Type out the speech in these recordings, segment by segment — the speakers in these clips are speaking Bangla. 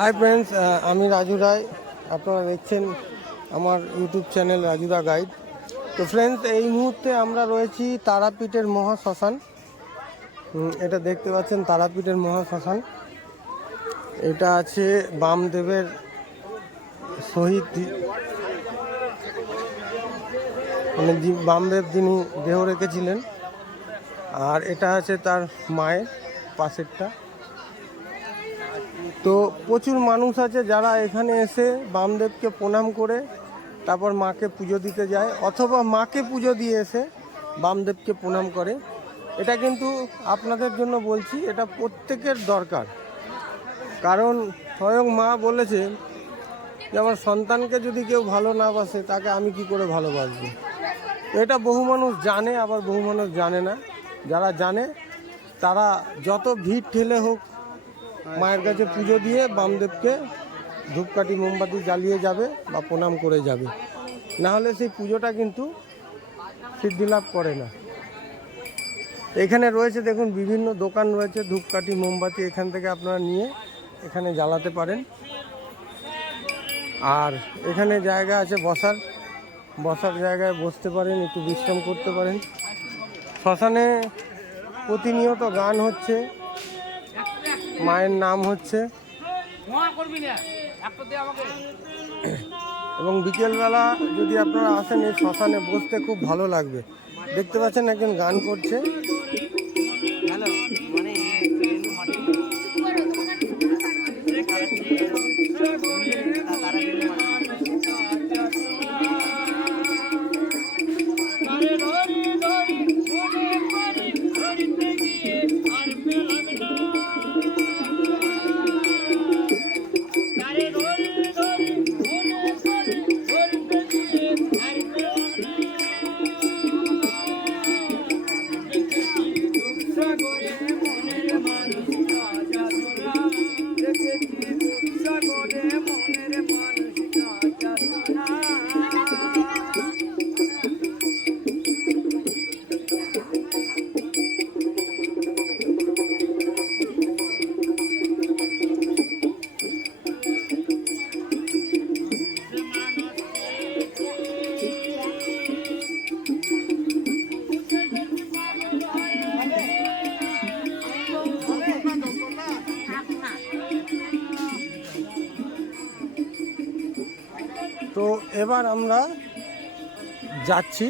হাই ফ্রেন্ডস, আমি রাজু রায়। আপনারা দেখছেন আমার ইউটিউব চ্যানেল রাজুদা গাইড। তো ফ্রেন্ডস, এই মুহূর্তে আমরা রয়েছি তারাপীঠের মহাশ্মশান। এটা দেখতে পাচ্ছেন তারাপীঠের মহাশ্মশান। এটা আছে বামদেবের শহীদ, মানে বামদেব যিনি দেহ রেখেছিলেন। আর এটা আছে তার মায়ের পাশেরটা। তো প্রচুর মানুষ আছে যারা এখানে এসে বামদেবকে প্রণাম করে তারপর মাকে পুজো দিতে যায়, অথবা মাকে পুজো দিয়ে এসে বামদেবকে প্রণাম করে। এটা কিন্তু আপনাদের জন্য বলছি, এটা প্রত্যেকের দরকার। কারণ স্বয়ং মা বলেছে যে আমার সন্তানকে যদি কেউ ভালো না বাসে তাকে আমি কি করে ভালোবাসবো। এটা বহু মানুষ জানে, আবার বহু মানুষ জানে না। যারা জানে তারা যত ভিড় ঠেলে হোক মায়ের কাছে পুজো দিয়ে বামদেবকে ধূপকাঠি মোমবাতি জ্বালিয়ে যাবে বা প্রণাম করে যাবে, না হলে সেই পুজোটা কিন্তু সিদ্ধি লাভ করে না। এখানে রয়েছে দেখুন বিভিন্ন দোকান রয়েছে, ধূপকাঠি মোমবাতি এখান থেকে আপনারা নিয়ে এখানে জ্বালাতে পারেন। আর এখানে জায়গা আছে বসার জায়গায় বসতে পারেন, একটু বিশ্রাম করতে পারেন। শ্মশানে প্রতিনিয়ত গান হচ্ছে, মায়ের নাম হচ্ছে, এবং বিকেলবেলা যদি আপনারা আসেন এই শ্মশানে বসতে খুব ভালো লাগবে। দেখতে পাচ্ছেন একজন গান করছে। তো এবার আমরা যাচ্ছি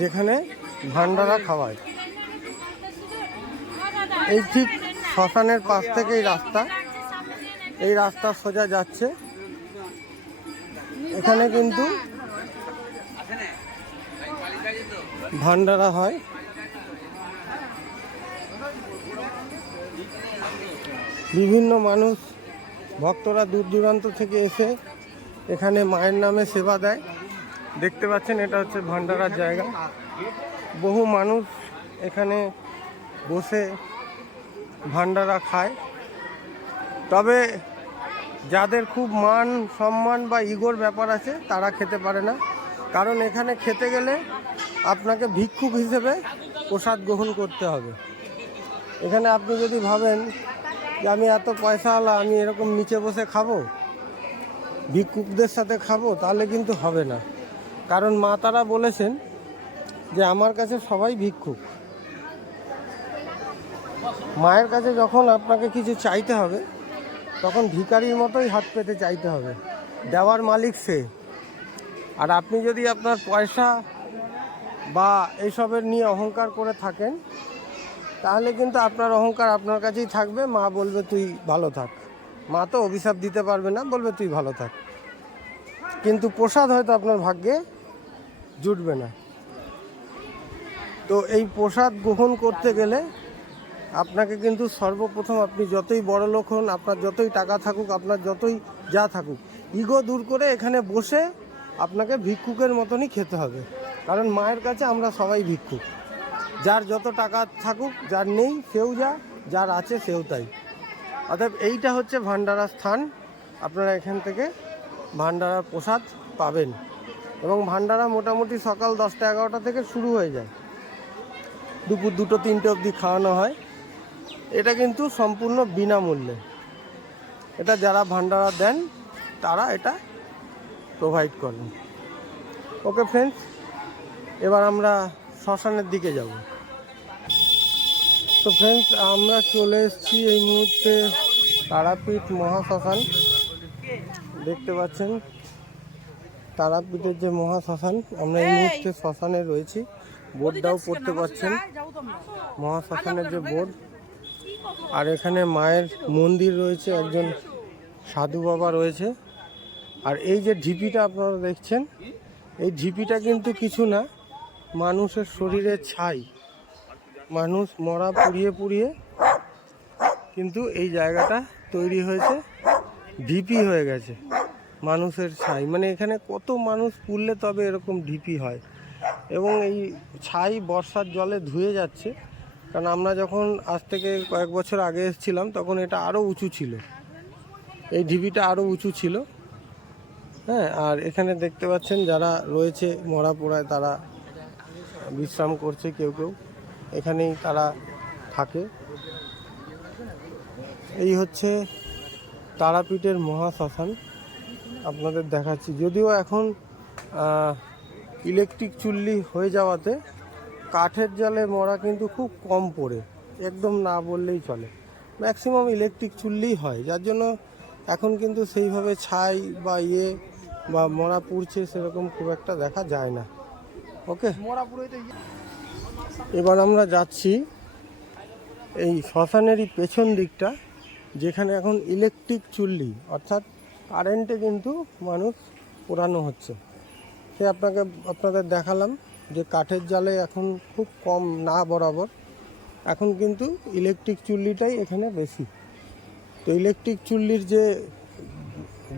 যেখানে ভান্ডারা খাওয়ায়। এই ঠিক শ্মশানের পাশ থেকে এই রাস্তা সোজা যাচ্ছে। এখানে কিন্তু ভান্ডারা হয়। বিভিন্ন মানুষ ভক্তরা দূর দূরান্ত থেকে এসে এখানে মায়ের নামে সেবা দেয়। দেখতে পাচ্ছেন এটা হচ্ছে ভান্ডারার জায়গা। বহু মানুষ এখানে বসে ভান্ডারা খায়। তবে যাদের খুব মান সম্মান বা ইগোর ব্যাপার আছে তারা খেতে পারে না, কারণ এখানে খেতে গেলে আপনাকে ভিক্ষুক হিসেবে প্রসাদ গ্রহণ করতে হবে। এখানে আপনি যদি ভাবেন যে আমি এত পয়সাওয়ালা, আমি এরকম নিচে বসে খাবো, ভিক্ষুকদের সাথে খাবো, তাহলে কিন্তু হবে না। কারণ মা তারা বলেছেন যে আমার কাছে সবাই ভিক্ষুক। মায়ের কাছে যখন আপনাকে কিছু চাইতে হবে তখন ভিখারির মতোই হাত পেতে চাইতে হবে, দেওয়ার মালিক সে। আর আপনি যদি আপনার পয়সা বা এইসবের নিয়ে অহংকার করে থাকেন তাহলে কিন্তু আপনার অহংকার আপনার কাছেই থাকবে। মা বলবে তুই ভালো থাক, মা তো অভিশাপ দিতে পারবে না, বলবে তুই ভালো থাক, কিন্তু প্রসাদ হয়তো আপনার ভাগ্যে জুটবে না। তো এই প্রসাদ গ্রহণ করতে গেলে আপনাকে কিন্তু সর্বপ্রথম, আপনি যতই বড় লোক হন, আপনার যতই টাকা থাকুক, আপনার যতই যা থাকুক, ইগো দূর করে এখানে বসে আপনাকে ভিক্ষুকের মতনই খেতে হবে। কারণ মায়ের কাছে আমরা সবাই ভিক্ষুক। যার যত টাকা থাকুক, যার নেই সেও যা, যার আছে সেও তাই। অর্থাৎ এইটা হচ্ছে ভান্ডারার স্থান। আপনারা এখান থেকে ভান্ডারার প্রসাদ পাবেন। এবং ভান্ডারা মোটামুটি সকাল 10টা-11টা থেকে শুরু হয়ে যায়, দুপুর 2-3টে অবধি খাওয়ানো হয়। এটা কিন্তু সম্পূর্ণ বিনামূল্যে। এটা যারা ভান্ডারা দেন তারা এটা প্রোভাইড করেন। ওকে ফ্রেন্ডস, এবার আমরা শ্মশানের দিকে যাব। তো ফ্রেন্ডস, আমরা চলে এসেছি এই মুহূর্তে তারাপীঠ মহাশ্মশান। দেখতে পাচ্ছেন তারাপীঠের যে মহাশ্মশান, আমরা এই মুহূর্তে শ্মশানে রয়েছি। বোর্ডটাও পড়তে পাচ্ছেন, মহাশ্মশানের যে বোর্ড। আর এখানে মায়ের মন্দির রয়েছে, একজন সাধু বাবা রয়েছে। আর এই যে ঢিপিটা আপনারা দেখছেন, এই ঢিপিটা কিন্তু কিছু না, মানুষের শরীরের ছাই। মানুষ মরা পুড়িয়ে পুড়িয়ে কিন্তু এই জায়গাটা তৈরি হয়েছে, ঢিপি হয়ে গেছে মানুষের ছাই। মানে এখানে কত মানুষ পুড়লে তবে এরকম ঢিপি হয়। এবং এই ছাই বর্ষার জলে ধুয়ে যাচ্ছে, কারণ আমরা যখন আজ থেকে কয়েক বছর আগে এসেছিলাম তখন এটা আরও উঁচু ছিল, এই ঢিপিটা আরও উঁচু ছিল। হ্যাঁ, আর এখানে দেখতে পাচ্ছেন যারা রয়েছে মরা পোড়ায় তারা বিশ্রাম করছে, কেউ কেউ এখানেই তারা থাকে। এই হচ্ছে তারাপীঠের মহাশ্মশান, আপনাদের দেখাচ্ছি। যদিও এখন ইলেকট্রিক চুল্লি হয়ে যাওয়াতে কাঠের জালে মরা কিন্তু খুব কম পড়ে, একদম না বললেই চলে। ম্যাক্সিমাম ইলেকট্রিক চুল্লিই হয়, যার জন্য এখন কিন্তু সেইভাবে ছাই বা বা মরা পুড়ছে সেরকম খুব একটা দেখা যায় না। ওকে, এবার আমরা যাচ্ছি এই শ্মশানেরই পেছন দিকটা, যেখানে এখন ইলেকট্রিক চুল্লি অর্থাৎ কারেন্টে কিন্তু মানুষ পোড়ানো হচ্ছে। সে আপনাদের দেখালাম যে কাঠের জালে এখন খুব কম না বরাবর, এখন কিন্তু ইলেকট্রিক চুল্লিটাই এখানে বেশি। তো ইলেকট্রিক চুল্লির যে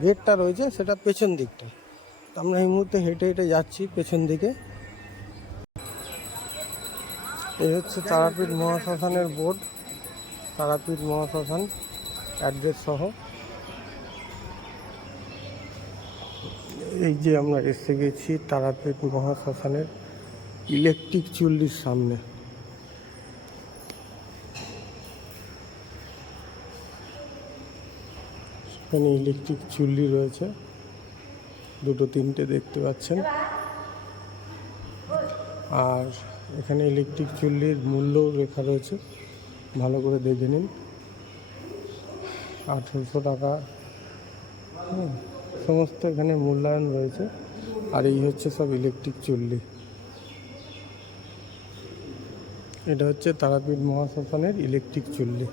গেটটা রয়েছে সেটা পেছন দিকটা। আমরা এই মুহূর্তে হেঁটে হেঁটে যাচ্ছি পেছন দিকে। এই হচ্ছে তারাপীঠ মহাশ্মশানের বোর্ড, তারাপীঠ মহাশ্মশান অ্যাড্রেস সহ। এই যে আমরা এসে গেছি তারাপীঠ মহাশ্মশানের ইলেকট্রিক চুল্লির সামনে। এখানে ইলেকট্রিক চুল্লি রয়েছে, দুটো তিনটে দেখতে পাচ্ছেন। আর এখানে ইলেকট্রিক চুল্লির মূল্যও লেখা রয়েছে, ভালো করে দেখে নিন। 1800 টাকা সমস্ত এখানে মূল্যায়ন রয়েছে। আর এই হচ্ছে সব ইলেকট্রিক চুল্লি। এটা হচ্ছে তারাপীঠ মহাশ্মশানের ইলেকট্রিক চুল্লি।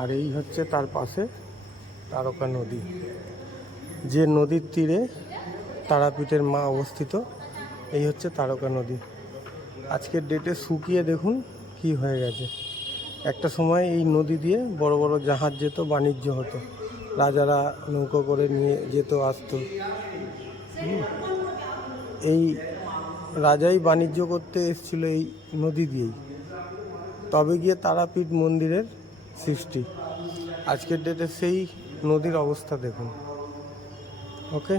আর এই হচ্ছে তার পাশে তারকা নদী, যে নদীর তীরে তারাপীঠের মা অবস্থিত। এই হচ্ছে তারকা নদী। আজকের ডেটে শুকিয়ে দেখুন কি হয়ে গেছে। একটা সময় এই নদী দিয়ে বড় বড় জাহাজ যেত, বাণিজ্য হতো, রাজারা নৌকো করে নিয়ে যেত আসতো। এই রাজাই বাণিজ্য করতে এসেছিল এই নদী দিয়েই, তবে গিয়ে তারাপীঠ মন্দিরের সৃষ্টি। আজকের ডেটে সেই নদীর অবস্থা দেখুন। ওকে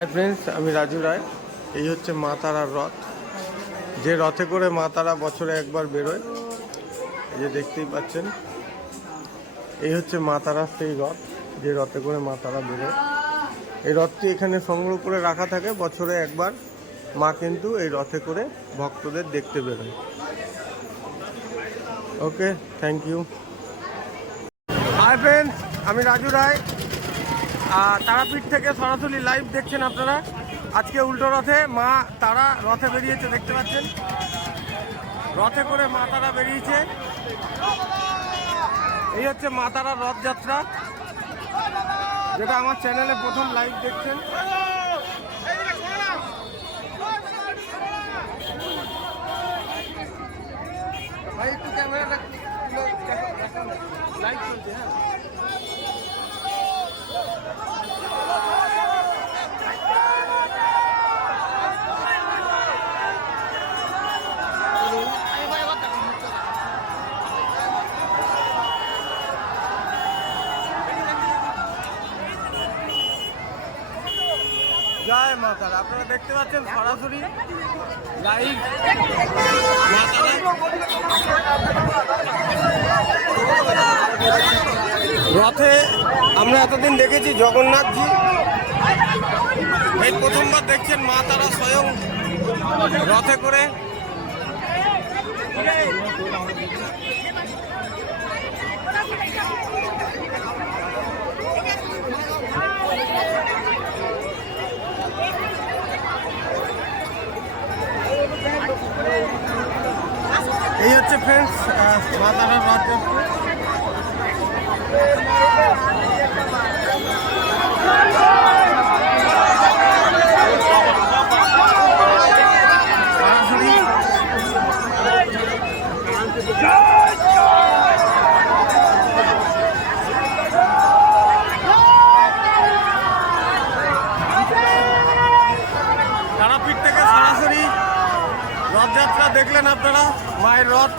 ফ্রেন্ডস, আমি রাজু রায়। এই হচ্ছে মা তারার রথ, যে রথে করে মা তারা বছরে একবার বেরোয়। এই যে দেখতেই পাচ্ছেন, এই হচ্ছে মা তারার সেই রথ, যে রথে করে মা তারা বেরোয়। এই রথটি এখানে সংগ্রহ করে রাখা থাকে, বছরে একবার মা কিন্তু এই রথে করে ভক্তদের দেখতে বেরোয়। ওকে, থ্যাংক ইউ। হাই ফ্রেন্ডস, আমি রাজু রায়। তারাপীঠ থেকে সরাসরি লাইভ দেখছেন আপনারা। আজকে উল্টো রথে মা তারা রথে বেরিয়েছে, দেখতে পাচ্ছেন। রথে করে মা তারা বেরিয়েছে। এই হচ্ছে মা তারার রথযাত্রা, যেটা আমার চ্যানেলে প্রথম লাইভ দেখছেন। ভাই একটু ক্যামেরাটা লাইভ চলছে। হ্যাঁ, মা তারা, আপনারা দেখতে পাচ্ছেন সরাসরি লাইভ মা তারা। রথে আমরা এতদিন দেখেছি জগন্নাথজি, এই প্রথমবার দেখছেন মা তারা স্বয়ং রথে করে। এই হচ্ছে ফ্রেন্ডস মা তারার রথযাত্রা। তারাপীঠ থেকে সরাসরি রথযাত্রা দেখলেন আপনারা, মায়ের রথ।